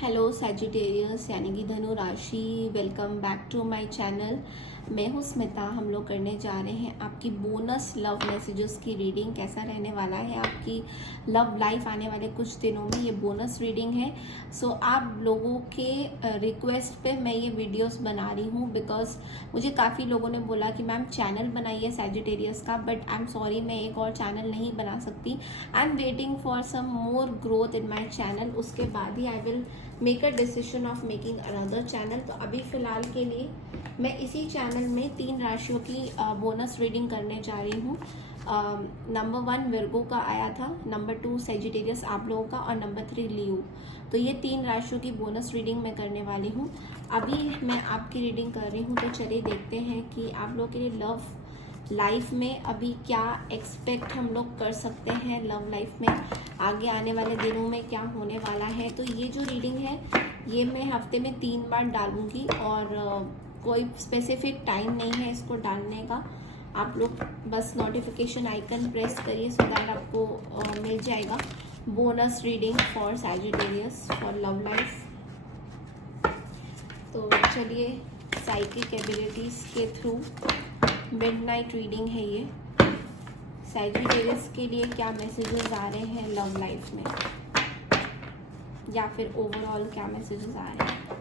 Hello Sagittarius यानी कि धनु राशि, welcome back to my channel. मैं हूँ स्मिता। हम लोग करने जा रहे हैं आपकी बोनस लव मैसेजेस की रीडिंग। कैसा रहने वाला है आपकी लव लाइफ आने वाले कुछ दिनों में, ये बोनस रीडिंग है। सो आप लोगों के रिक्वेस्ट पे मैं ये वीडियोस बना रही हूँ बिकॉज मुझे काफ़ी लोगों ने बोला कि मैम चैनल बनाइए सैजिटेरियस का, बट आई एम सॉरी मैं एक और चैनल नहीं बना सकती। I am waiting for some more growth in my channel, उसके बाद ही I will make a decision of making another channel. तो अभी फ़िलहाल के लिए मैं इसी चैनल में 3 राशियों की बोनस रीडिंग करने जा रही हूँ। नंबर 1 विर्गो का आया था, नंबर 2 सेजिटेरियस आप लोगों का, और नंबर 3 लियो। तो ये 3 राशियों की बोनस रीडिंग मैं करने वाली हूँ। अभी मैं आपकी रीडिंग कर रही हूँ, तो चलिए देखते हैं कि आप लोगों के लिए लव लाइफ में अभी क्या एक्सपेक्ट हम लोग कर सकते हैं। लव लाइफ में आगे आने वाले दिनों में क्या होने वाला है। तो ये जो रीडिंग है ये मैं हफ्ते में 3 बार डालूंगी और कोई स्पेसिफिक टाइम नहीं है इसको डालने का। आप लोग बस नोटिफिकेशन आइकन प्रेस करिए सो दैट आपको मिल जाएगा bonus reading for Sagittarius for love life. तो चलिए साइकिक एबिलिटीज के थ्रू मिडनाइट रीडिंग है ये। सैजिटेरियस के लिए क्या मैसेजेस आ रहे हैं लव लाइफ में, या फिर ओवरऑल क्या मैसेजेस आ रहे हैं।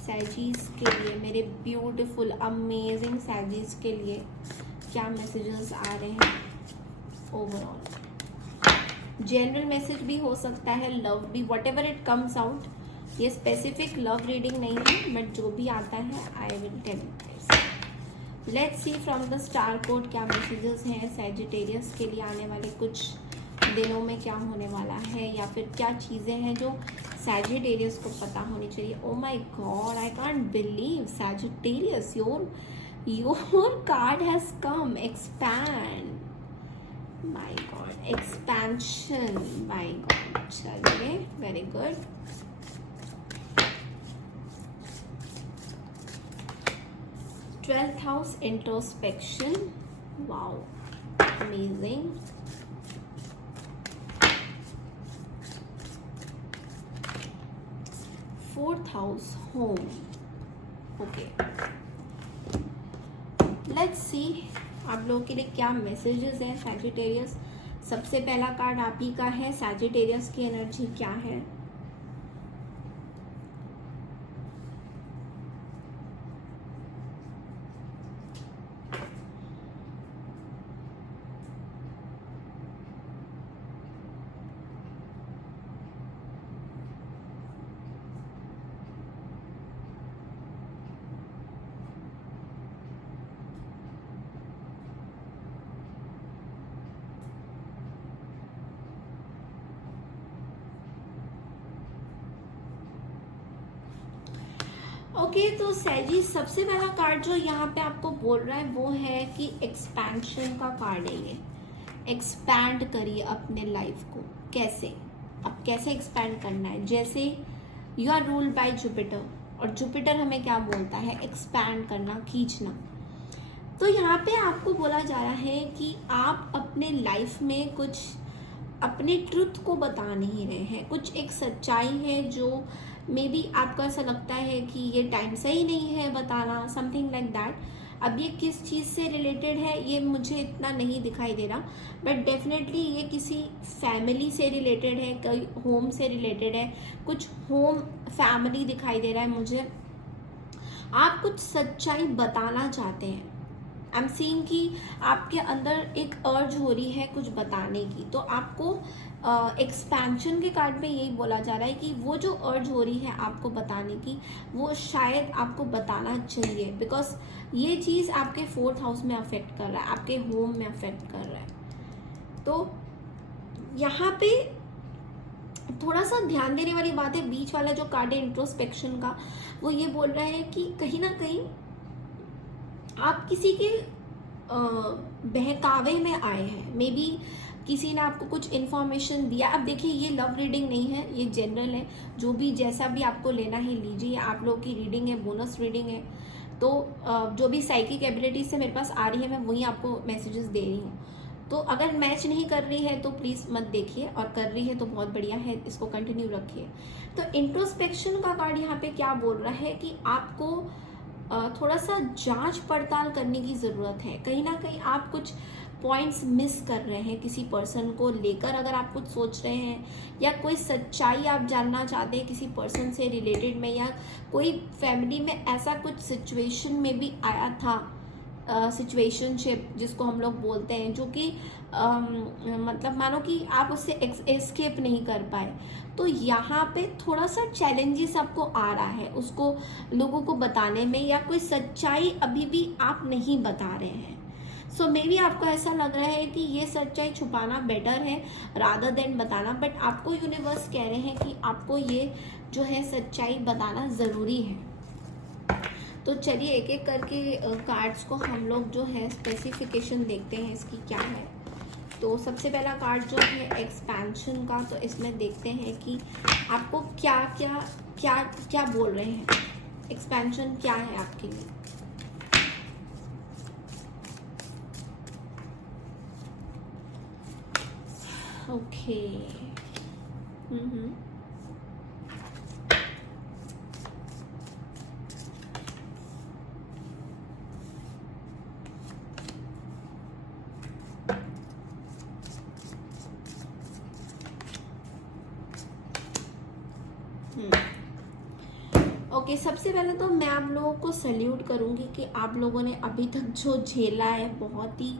सैजीज के लिए, मेरे ब्यूटीफुल अमेजिंग सैजीज के लिए क्या मैसेजेस आ रहे हैं ओवरऑल। जनरल मैसेज भी हो सकता है, लव भी, whatever it comes out. ये स्पेसिफिक लव रीडिंग नहीं है, बट जो भी आता है I will tell you. Let's see from the star code क्या मैसेजेस हैं सैजिटेरियस के लिए आने वाले कुछ दिनों में, क्या होने वाला है, या फिर क्या चीज़ें हैं जो सैजिटेरियस को पता होनी चाहिए। Oh my God, I can't believe Sagittarius, your card has come, expand. My God, expansion, my God. चलिए, very good. Twelfth house introspection, wow, amazing. Fourth house home, okay. Let's see आप लोगों के लिए क्या मैसेजेस हैं Sagittarius. सबसे पहला card आप ही का है, सैजिटेरियस की एनर्जी क्या है। ओके, तो सैजी सबसे पहला कार्ड जो यहाँ पे आपको बोल रहा है वो है कि एक्सपेंशन का कार्ड है ये। एक्सपैंड करिए अपने लाइफ को। कैसे, अब कैसे एक्सपैंड करना है। जैसे you are ruled by Jupiter, और जुपिटर हमें क्या बोलता है, एक्सपैंड करना, खींचना। तो यहाँ पे आपको बोला जा रहा है कि आप अपने लाइफ में कुछ अपने ट्रुथ को बता नहीं रहे हैं। कुछ एक सच्चाई है जो मे बी आपको ऐसा लगता है कि ये टाइम सही नहीं है बताना, समथिंग लाइक दैट। अब ये किस चीज़ से रिलेटेड है ये मुझे इतना नहीं दिखाई दे रहा, बट डेफिनेटली ये किसी फैमिली से रिलेटेड है, कोई होम से रिलेटेड है, कुछ होम फैमिली दिखाई दे रहा है मुझे। आप कुछ सच्चाई बताना चाहते हैं। आई एम सीइंग कि आपके अंदर एक अर्ज हो रही है कुछ बताने की। तो आपको एक्सपेंशन के कार्ड में यही बोला जा रहा है कि वो जो अर्ज हो रही है आपको बताने की, वो शायद आपको बताना चाहिए, बिकॉज ये चीज़ आपके 4th हाउस में अफेक्ट कर रहा है, आपके होम में अफेक्ट कर रहा है। तो यहाँ पे थोड़ा सा ध्यान देने वाली बात है, बीच वाला जो कार्ड है इंट्रोस्पेक्शन का, वो ये बोल रहा है कि कहीं ना कहीं आप किसी के बहकावे में आए हैं। मे बी किसी ने आपको कुछ इन्फॉर्मेशन दिया। अब देखिए ये लव रीडिंग नहीं है, ये जनरल है, जो भी जैसा भी आपको लेना है लीजिए। आप लोग की रीडिंग है, बोनस रीडिंग है। तो जो भी साइकिक एबिलिटी से मेरे पास आ रही है मैं वही आपको मैसेजेस दे रही हूँ। तो अगर मैच नहीं कर रही है तो प्लीज़ मत देखिए, और कर रही है तो बहुत बढ़िया है, इसको कंटिन्यू रखिए। तो इंट्रोस्पेक्शन का कार्ड यहाँ पे क्या बोल रहा है कि आपको थोड़ा सा जांच पड़ताल करने की ज़रूरत है। कहीं ना कहीं आप कुछ पॉइंट्स मिस कर रहे हैं किसी पर्सन को लेकर, अगर आप कुछ सोच रहे हैं या कोई सच्चाई आप जानना चाहते हैं किसी पर्सन से रिलेटेड में, या कोई फैमिली में ऐसा कुछ सिचुएशन में भी आया था, सिचुएशनशिप जिसको हम लोग बोलते हैं, जो कि मतलब मानो कि आप उससे एस्केप नहीं कर पाए, तो यहाँ पे थोड़ा सा चैलेंजेस आपको आ रहा है उसको लोगों को बताने में, या कोई सच्चाई अभी भी आप नहीं बता रहे हैं। सो मे बी आपको ऐसा लग रहा है कि ये सच्चाई छुपाना बेटर है रादर देन बताना, बट आपको यूनिवर्स कह रहे हैं कि आपको ये जो है सच्चाई बताना ज़रूरी है। तो चलिए एक एक करके कार्ड्स को हम लोग जो है स्पेसिफिकेशन देखते हैं इसकी क्या है। तो सबसे पहला कार्ड जो है एक्सपेंशन का, तो इसमें देखते हैं कि आपको क्या क्या क्या क्या बोल रहे हैं, एक्सपेंशन क्या है आपके लिए। ओके ओके, सबसे पहले तो मैं आप लोगों को सैल्यूट करूंगी कि आप लोगों ने अभी तक जो झेला है बहुत ही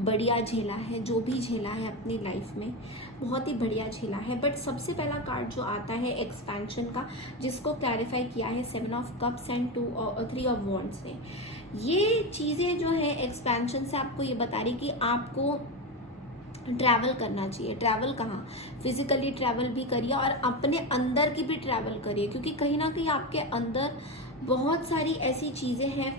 बढ़िया झेला है, जो भी झेला है अपनी लाइफ में बहुत ही बढ़िया झेला है। बट सबसे पहला कार्ड जो आता है एक्सपेंशन का, जिसको क्लैरिफाई किया है 7 of cups and 3 of wands ने, ये चीज़ें जो है एक्सपेंशन से आपको ये बता रही कि आपको ट्रैवल करना चाहिए। ट्रैवल कहाँ, फिजिकली ट्रैवल भी करिए और अपने अंदर की भी ट्रैवल करिए, क्योंकि कहीं ना कहीं आपके अंदर बहुत सारी ऐसी चीज़ें हैं,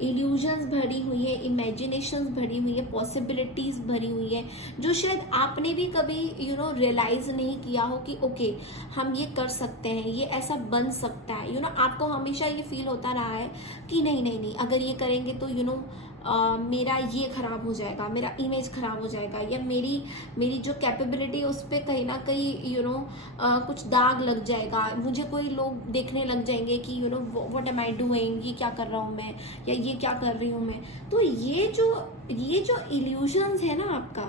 इल्यूजन्स भरी हुई है, इमेजिनेशंस भरी हुई है, पॉसिबिलिटीज़ भरी हुई है, जो शायद आपने भी कभी रियलाइज नहीं किया हो कि ओके हम ये कर सकते हैं, ये ऐसा बन सकता है। आपको हमेशा ये फील होता रहा है कि नहीं नहीं नहीं, अगर ये करेंगे तो मेरा ये खराब हो जाएगा, मेरा इमेज खराब हो जाएगा, या मेरी जो कैपेबिलिटी है उस पर कहीं ना कहीं कुछ दाग लग जाएगा, मुझे कोई लोग देखने लग जाएंगे कि व्हाट एम आई डूइंग, ये क्या कर रहा हूँ मैं, या ये क्या कर रही हूँ मैं। तो ये जो इल्यूजन्स है ना आपका,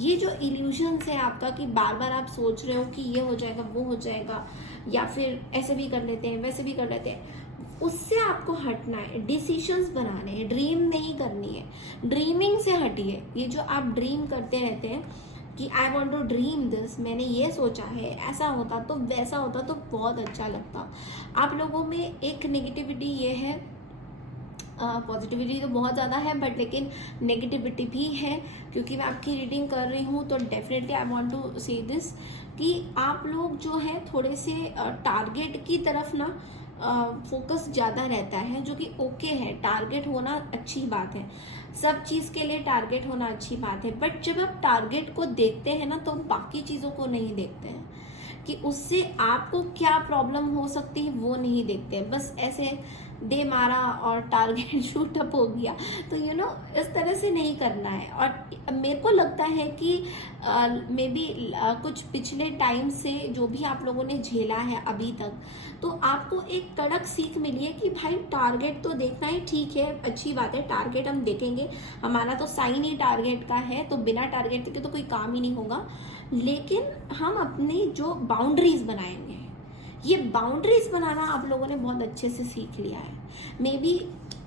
ये जो इल्यूजन्स है आपका कि बार बार आप सोच रहे हो कि ये हो जाएगा वो हो जाएगा, या फिर ऐसे भी कर लेते हैं वैसे भी कर लेते हैं, उससे आपको हटना है, डिसीजंस बनाने हैं, ड्रीम नहीं करनी है, ड्रीमिंग से हटिए। ये जो आप ड्रीम करते रहते हैं कि I want to dream this, मैंने ये सोचा है, ऐसा होता तो वैसा होता तो बहुत अच्छा लगता। आप लोगों में एक नेगेटिविटी ये है, पॉजिटिविटी तो बहुत ज़्यादा है बट लेकिन नेगेटिविटी भी है, क्योंकि मैं आपकी रीडिंग कर रही हूँ तो डेफिनेटली आई वांट टू से दिस कि आप लोग जो है थोड़े से टारगेट की तरफ ना फोकस ज़्यादा रहता है, जो कि ओके है, टारगेट होना अच्छी बात है, सब चीज़ के लिए टारगेट होना अच्छी बात है। बट जब आप टारगेट को देखते हैं ना तो बाकी चीज़ों को नहीं देखते हैं कि उससे आपको क्या प्रॉब्लम हो सकती है, वो नहीं देखते हैं, बस ऐसे दे मारा और टारगेट शूट अप हो गया। तो इस तरह से नहीं करना है। और मेरे को लगता है कि मे बी कुछ पिछले टाइम से जो भी आप लोगों ने झेला है अभी तक, तो आपको एक कड़क सीख मिली है कि भाई टारगेट तो देखना है, ठीक है, अच्छी बात है, टारगेट हम देखेंगे, हमारा तो साइन ही टारगेट का है, तो बिना टारगेट के तो कोई काम ही नहीं होगा। लेकिन हम अपनी जो बाउंड्रीज बनाएंगे, ये बाउंड्रीज बनाना आप लोगों ने बहुत अच्छे से सीख लिया है। मे बी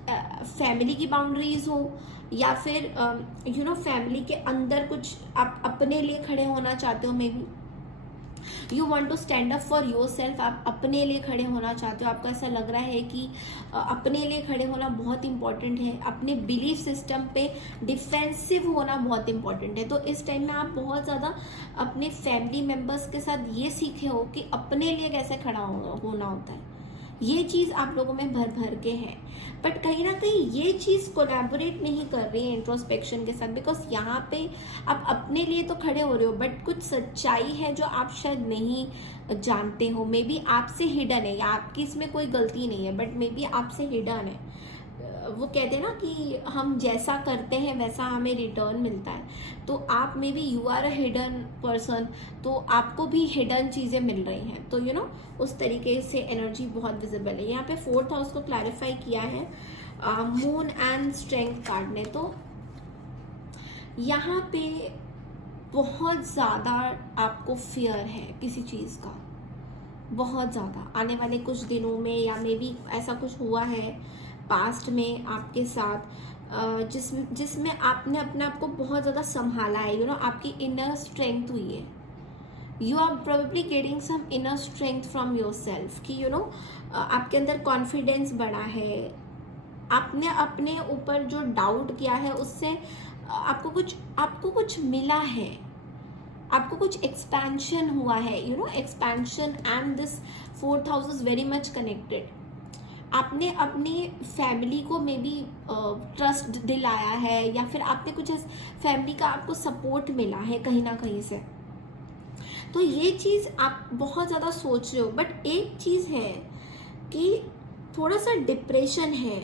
फैमिली की बाउंड्रीज हो, या फिर फैमिली के अंदर कुछ आप अपने लिए खड़े होना चाहते हो, maybe you want to stand up for yourself, आप अपने लिए खड़े होना चाहते हो, आपको ऐसा लग रहा है कि अपने लिए खड़े होना बहुत इंपॉर्टेंट है, अपने बिलीफ सिस्टम पे डिफेंसिव होना बहुत इंपॉर्टेंट है। तो इस टाइम में आप बहुत ज़्यादा अपने फैमिली मेम्बर्स के साथ ये सीखे हो कि अपने लिए कैसे खड़ा होना होता है, ये चीज़ आप लोगों में भर भर के है। बट कहीं ना कहीं ये चीज़ कोलैबोरेट नहीं कर रही है इंट्रोस्पेक्शन के साथ, बिकॉज यहाँ पे आप अपने लिए तो खड़े हो रहे हो बट कुछ सच्चाई है जो आप शायद नहीं जानते हो, मे बी आपसे हिडन है, या आपकी इसमें कोई गलती नहीं है बट मे बी आपसे हिडन है। वो कहते हैं ना कि हम जैसा करते हैं वैसा हमें रिटर्न मिलता है। तो आप maybe you are a hidden person, तो आपको भी हिडन चीज़ें मिल रही हैं। तो यू नो उस तरीके से एनर्जी बहुत विजिबल है। यहाँ पे 4th हाउस को क्लैरिफाई किया है मून एंड स्ट्रेंथ कार्ड ने। तो यहाँ पे बहुत ज़्यादा आपको फियर है किसी चीज़ का, बहुत ज़्यादा। आने वाले कुछ दिनों में या मे बी ऐसा कुछ हुआ है पास्ट में आपके साथ जिसमें आपने अपने आप को बहुत ज़्यादा संभाला है। यू नो आपकी इनर स्ट्रेंथ हुई है। You are probably getting some inner strength from yourself कि यू नो आपके अंदर कॉन्फिडेंस बढ़ा है। आपने अपने ऊपर जो डाउट किया है उससे आपको कुछ मिला है, आपको कुछ एक्सपेंशन हुआ है। You no expansion and this 4th house is very much connected. आपने अपनी फैमिली को मे बी ट्रस्ट दिलाया है, या फिर आपने कुछ फैमिली का आपको सपोर्ट मिला है कहीं ना कहीं से। तो ये चीज़ आप बहुत ज़्यादा सोच रहे हो। बट एक चीज़ है कि थोड़ा सा डिप्रेशन है,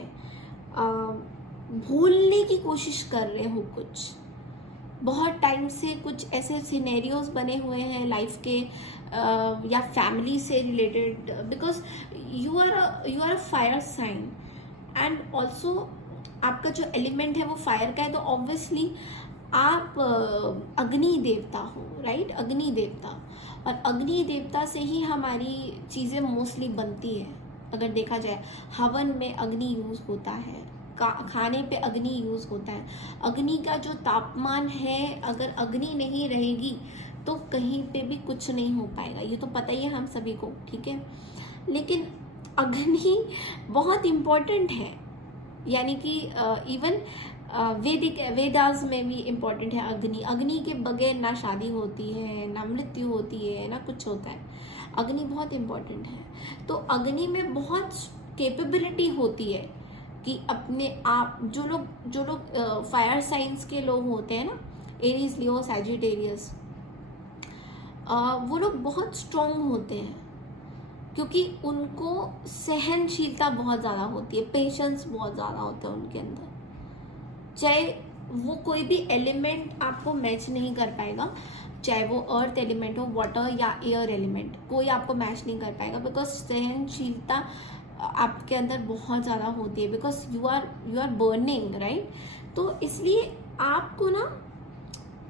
भूलने की कोशिश कर रहे हो कुछ। बहुत टाइम से कुछ ऐसे सिनेरियोज बने हुए हैं लाइफ के या फैमिली से related, because you are a fire sign and also आपका जो एलिमेंट है वो फायर का है। तो ऑब्वियसली आप अग्नि देवता हो, राइट? अग्नि देवता, और अग्नि देवता से ही हमारी चीज़ें मोस्टली बनती है। अगर देखा जाए हवन में अग्नि यूज़ होता है, खाने पे अग्नि यूज़ होता है। अग्नि का जो तापमान है, अगर अग्नि नहीं रहेगी तो कहीं पे भी कुछ नहीं हो पाएगा। ये तो पता ही है हम सभी को, ठीक है? लेकिन अग्नि बहुत इम्पोर्टेंट है, यानी कि इवन वेदास में भी इम्पोर्टेंट है अग्नि। अग्नि के बगैर ना शादी होती है, ना मृत्यु होती है, ना कुछ होता है। अग्नि बहुत इम्पोर्टेंट है। तो अग्नि में बहुत कैपेबिलिटी होती है कि अपने आप जो लोग फायर साइंस के लोग होते हैं ना, एरीज, लियो, सैजिटेरियस, वो लोग बहुत स्ट्रॉन्ग होते हैं क्योंकि उनको सहनशीलता बहुत ज़्यादा होती है, पेशेंस बहुत ज़्यादा होता है उनके अंदर। चाहे वो कोई भी एलिमेंट आपको मैच नहीं कर पाएगा, चाहे वो अर्थ एलिमेंट हो, वाटर या एयर एलिमेंट, कोई आपको मैच नहीं कर पाएगा, बिकॉज सहनशीलता आपके अंदर बहुत ज़्यादा होती है, because you are burning, right? तो इसलिए आपको ना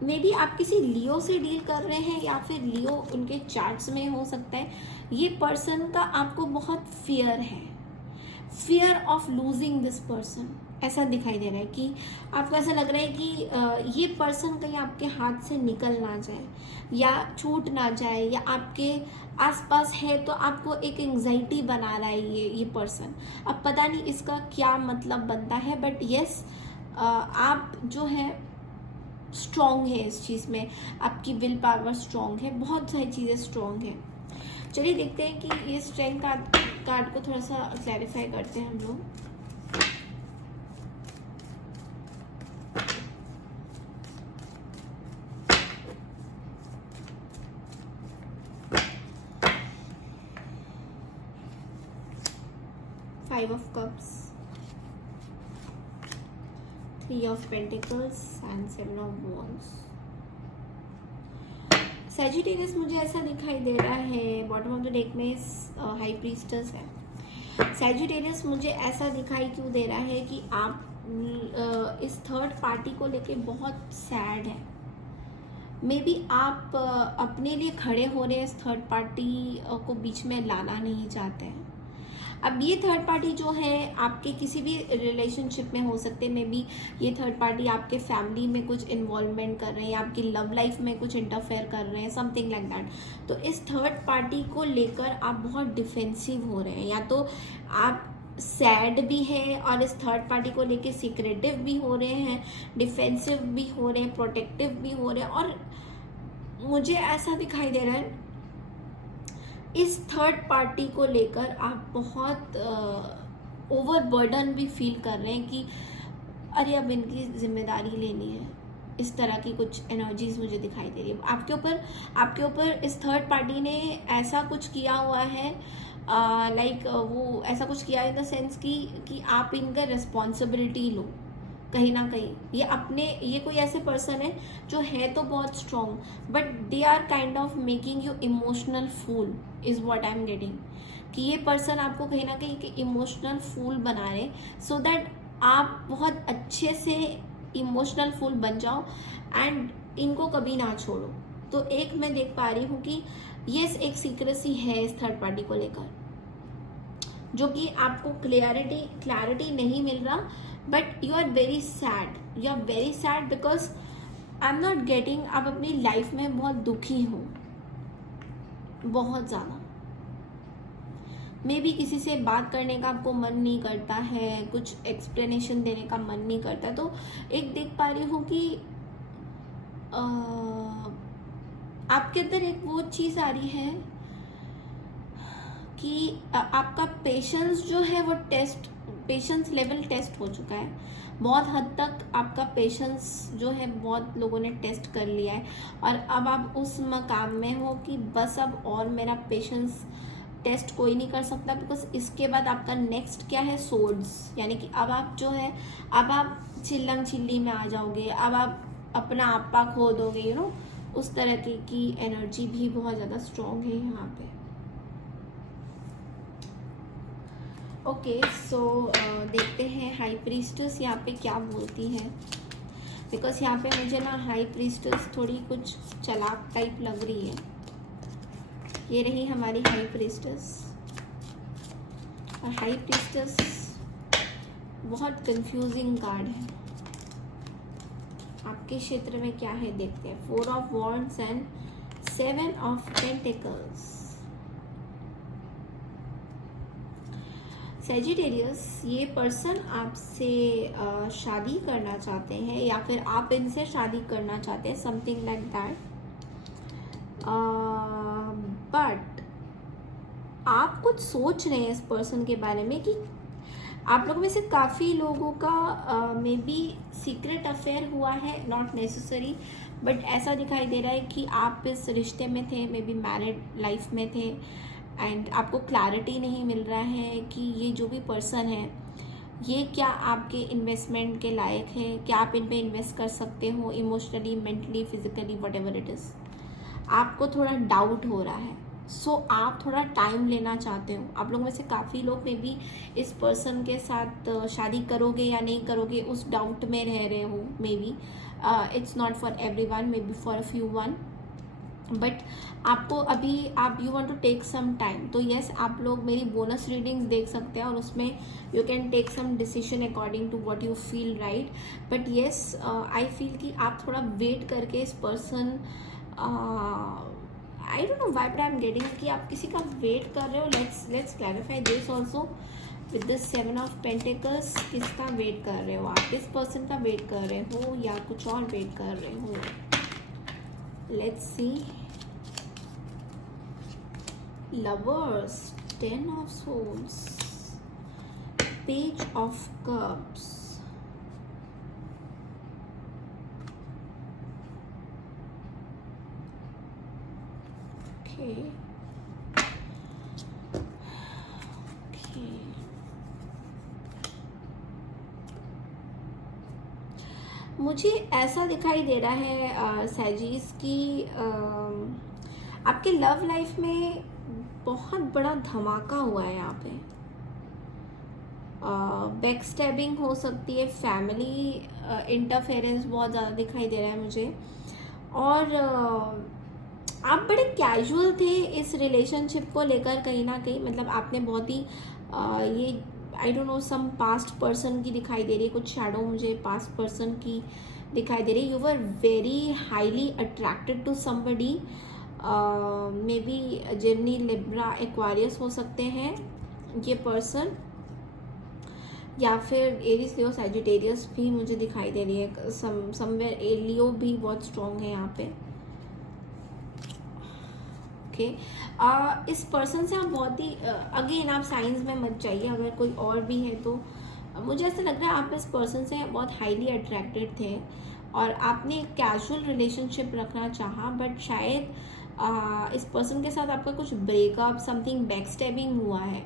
मे बी आप किसी लियो से डील कर रहे हैं या फिर लियो उनके चार्ट्स में हो सकता है। ये पर्सन का आपको बहुत फियर है, fear of losing this person, ऐसा दिखाई दे रहा है कि आपको ऐसा लग रहा है कि ये पर्सन कहीं आपके हाथ से निकल ना जाए या छूट ना जाए, या आपके आसपास है तो आपको एक एंग्जाइटी बना रहा है ये पर्सन। अब पता नहीं इसका क्या मतलब बनता है, बट येस आप जो है स्ट्रॉन्ग है इस चीज़ में, आपकी विल पावर स्ट्रॉन्ग है, बहुत सारी चीज़ें स्ट्रॉन्ग है। चलिए देखते हैं कि ये स्ट्रेंथ कार्ड को थोड़ा सा क्लैरिफाई करते हैं हम लोग। Five of Cups, Three of Pentacles and Seven of Wands. Sagittarius मुझे ऐसा दिखाई दे रहा है, बॉटम ऑफ द डेक में हाई प्रीस्टेस है। सैजिटेरियस मुझे ऐसा दिखाई क्यों दे रहा है कि आप इस थर्ड पार्टी को लेके बहुत सैड है। मे बी आप अपने लिए खड़े हो रहे हैं, इस थर्ड पार्टी को बीच में लाना नहीं चाहते हैं। अब ये थर्ड पार्टी जो है आपके किसी भी रिलेशनशिप में हो सकते हैं। मे बी ये थर्ड पार्टी आपके फैमिली में कुछ इन्वॉल्वमेंट कर रहे हैं, आपकी लव लाइफ में कुछ इंटरफेयर कर रहे हैं, समथिंग लाइक दैट। तो इस थर्ड पार्टी को लेकर आप बहुत डिफेंसिव हो रहे हैं, या तो आप सैड भी है और इस थर्ड पार्टी को लेके सीक्रेटिव भी हो रहे हैं, डिफेंसिव भी हो रहे हैं, प्रोटेक्टिव भी हो रहे हैं। और मुझे ऐसा दिखाई दे रहा है इस थर्ड पार्टी को लेकर आप बहुत ओवरबर्डन भी फील कर रहे हैं कि अरे अब इनकी जिम्मेदारी लेनी है। इस तरह की कुछ एनर्जीज मुझे दिखाई दे रही है आपके ऊपर इस थर्ड पार्टी ने ऐसा कुछ किया हुआ है लाइक वो ऐसा कुछ किया इन द सेंस कि आप इनका रिस्पॉन्सिबिलिटी लो कहीं ना कहीं। ये कोई ऐसे पर्सन है जो है तो बहुत strong, but they are kind of making you emotional fool, is what I am getting. कि ये पर्सन आपको कहीं ना कहीं इमोशनल फूल बना रहे, सो दैट आप बहुत अच्छे से इमोशनल फूल बन जाओ एंड इनको कभी ना छोड़ो। तो एक मैं देख पा रही हूँ कि यस, एक सीक्रेसी है इस थर्ड पार्टी को लेकर, जो कि आपको क्लैरिटी नहीं मिल रहा, but you are very sad because I am not getting. आप अपनी लाइफ में बहुत दुखी हो, बहुत ज़्यादा। मे बी किसी से बात करने का आपको मन नहीं करता है, कुछ एक्सप्लेनेशन देने का मन नहीं करता। तो एक देख पा रही हूँ कि आपके अंदर एक वो चीज़ आ रही है कि आपका पेशेंस जो है वो पेशेंस लेवल टेस्ट हो चुका है। बहुत हद तक आपका पेशेंस जो है बहुत लोगों ने टेस्ट कर लिया है, और अब आप उस मकाम में हो कि बस अब और मेरा पेशेंस टेस्ट कोई नहीं कर सकता, बिकॉज इसके बाद आपका नेक्स्ट क्या है, सोर्ड्स। यानी कि अब आप जो है, अब आप चिल्लम चिल्ली में आ जाओगे, अब आप अपना आपा खो दोगे, यू नो, उस तरह की एनर्जी भी बहुत ज़्यादा स्ट्रॉन्ग है यहाँ पे। ओके, सो देखते हैं हाई प्रीस्टेस यहाँ पे क्या बोलती है, बिकॉज यहाँ पे मुझे ना हाई प्रीस्टेस थोड़ी कुछ चालाक टाइप लग रही है। ये रही हमारी हाई प्रीस्टेस, और हाई प्रीस्टेस बहुत कंफ्यूजिंग कार्ड है। आपके क्षेत्र में क्या है देखते हैं। 4 of wands and 7 of pentacles. Sagittarius, ये पर्सन आपसे शादी करना चाहते हैं या फिर आप इनसे शादी करना चाहते हैं, समथिंग लाइक दैट। बट आप कुछ सोच रहे हैं इस पर्सन के बारे में कि आप लोगों में से काफ़ी लोगों का मे बी सीक्रेट अफेयर हुआ है, नॉट नेसेसरी, बट ऐसा दिखाई दे रहा है कि आप इस रिश्ते में थे, मे बी मैरिड लाइफ में थे, एंड आपको क्लैरिटी नहीं मिल रहा है कि ये जो भी पर्सन है ये क्या आपके इन्वेस्टमेंट के लायक है, क्या आप इन पे इन्वेस्ट कर सकते हो emotionally, mentally, physically, whatever it is. आपको थोड़ा डाउट हो रहा है, सो आप थोड़ा टाइम लेना चाहते हो। आप लोग में से काफ़ी लोग मे बी इस पर्सन के साथ शादी करोगे या नहीं करोगे उस डाउट में रह रहे हो। Maybe it's not for everyone, maybe for a few one, but आपको अभी you want to take some time. तो यस, आप लोग मेरी बोनस रीडिंग्स देख सकते हैं और उसमें you can take some decision according to what you feel right. But yes, I feel कि आप थोड़ा वेट करके इस person, I don't know why, but I am getting कि आप किसी का वेट कर रहे हो। Let's clarify this also with this 7 of pentacles. किसका वेट कर रहे हो आप? किस पर्सन का वेट कर रहे हो या कुछ और वेट कर रहे हो? Let's see. Lovers, 10 of Swords, Page of Cups, okay, मुझे ऐसा दिखाई दे रहा है सैजीज की आपके लव लाइफ में बहुत बड़ा धमाका हुआ है यहाँ पे। बैक स्टैबिंग हो सकती है, फैमिली इंटरफेरेंस बहुत ज़्यादा दिखाई दे रहा है मुझे, और आप बड़े कैजुअल थे इस रिलेशनशिप को लेकर कहीं ना कहीं। मतलब आपने बहुत ही ये I don't know, some past person की दिखाई दे रही है, कुछ शैडो मुझे पास्ट पर्सन की दिखाई दे रही है। You were very highly attracted to somebody, maybe Gemini, Libra, Aquarius हो सकते हैं ये पर्सन, या फिर एरिस, लियो, सैजिटेरियस भी मुझे दिखाई दे रही है। समवेयर लियो भी बहुत स्ट्रॉन्ग है यहाँ पे। ओके, इस पर्सन से आप बहुत ही अगेन आप साइंस में मत जाइए, अगर कोई और भी है तो मुझे ऐसा लग रहा है आप इस पर्सन से बहुत हाईली अट्रैक्टेड थे और आपने एक कैजुअल रिलेशनशिप रखना चाहा, बट शायद इस पर्सन के साथ आपका कुछ ब्रेकअप, समथिंग बैक स्टैबिंग हुआ है।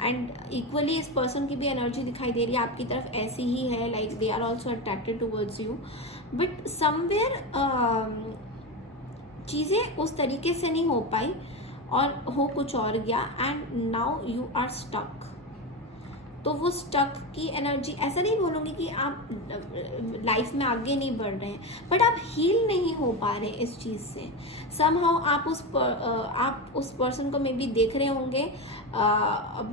एंड इक्वली इस पर्सन की भी एनर्जी दिखाई दे रही है आपकी तरफ ऐसी ही है, like they are also attracted towards you, but somewhere चीज़ें उस तरीके से नहीं हो पाई और हो कुछ और गया, and now you are stuck. तो वो स्टक की एनर्जी, ऐसा नहीं बोलूँगी कि आप लाइफ में आगे नहीं बढ़ रहे हैं, बट आप हील नहीं हो पा रहे इस चीज़ से। समहाउ आप उस पर्सन को मे बी देख रहे होंगे,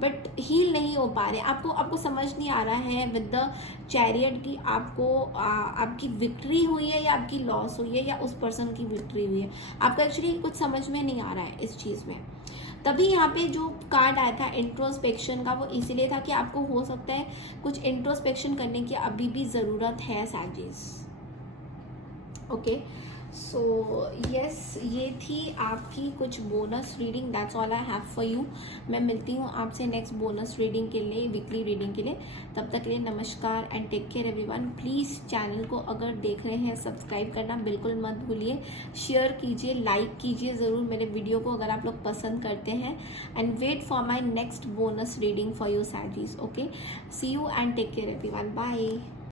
बट हील नहीं हो पा रहे। आपको समझ नहीं आ रहा है विद द चैरियट की आपकी विक्ट्री हुई है या आपकी लॉस हुई है, या उस पर्सन की विक्ट्री हुई है। आपको एक्चुअली कुछ समझ में नहीं आ रहा है इस चीज़ में। तभी यहाँ पे जो कार्ड आया था इंट्रोस्पेक्शन का, वो इसीलिए था कि आपको हो सकता है कुछ इंट्रोस्पेक्शन करने की अभी भी ज़रूरत है सैजिस। ओके, सो यस, ये थी आपकी कुछ bonus reading. That's all I have for you. मैं मिलती हूँ आपसे नेक्स्ट बोनस रीडिंग के लिए, वीकली रीडिंग के लिए। तब तक के लिए नमस्कार and take care everyone. Please channel को अगर देख रहे हैं सब्सक्राइब करना बिल्कुल मत भूलिए, शेयर कीजिए, लाइक कीजिए ज़रूर मेरे वीडियो को अगर आप लोग पसंद करते हैं। And wait for my next bonus reading for you सैजिस। Okay, see you and take care everyone, bye.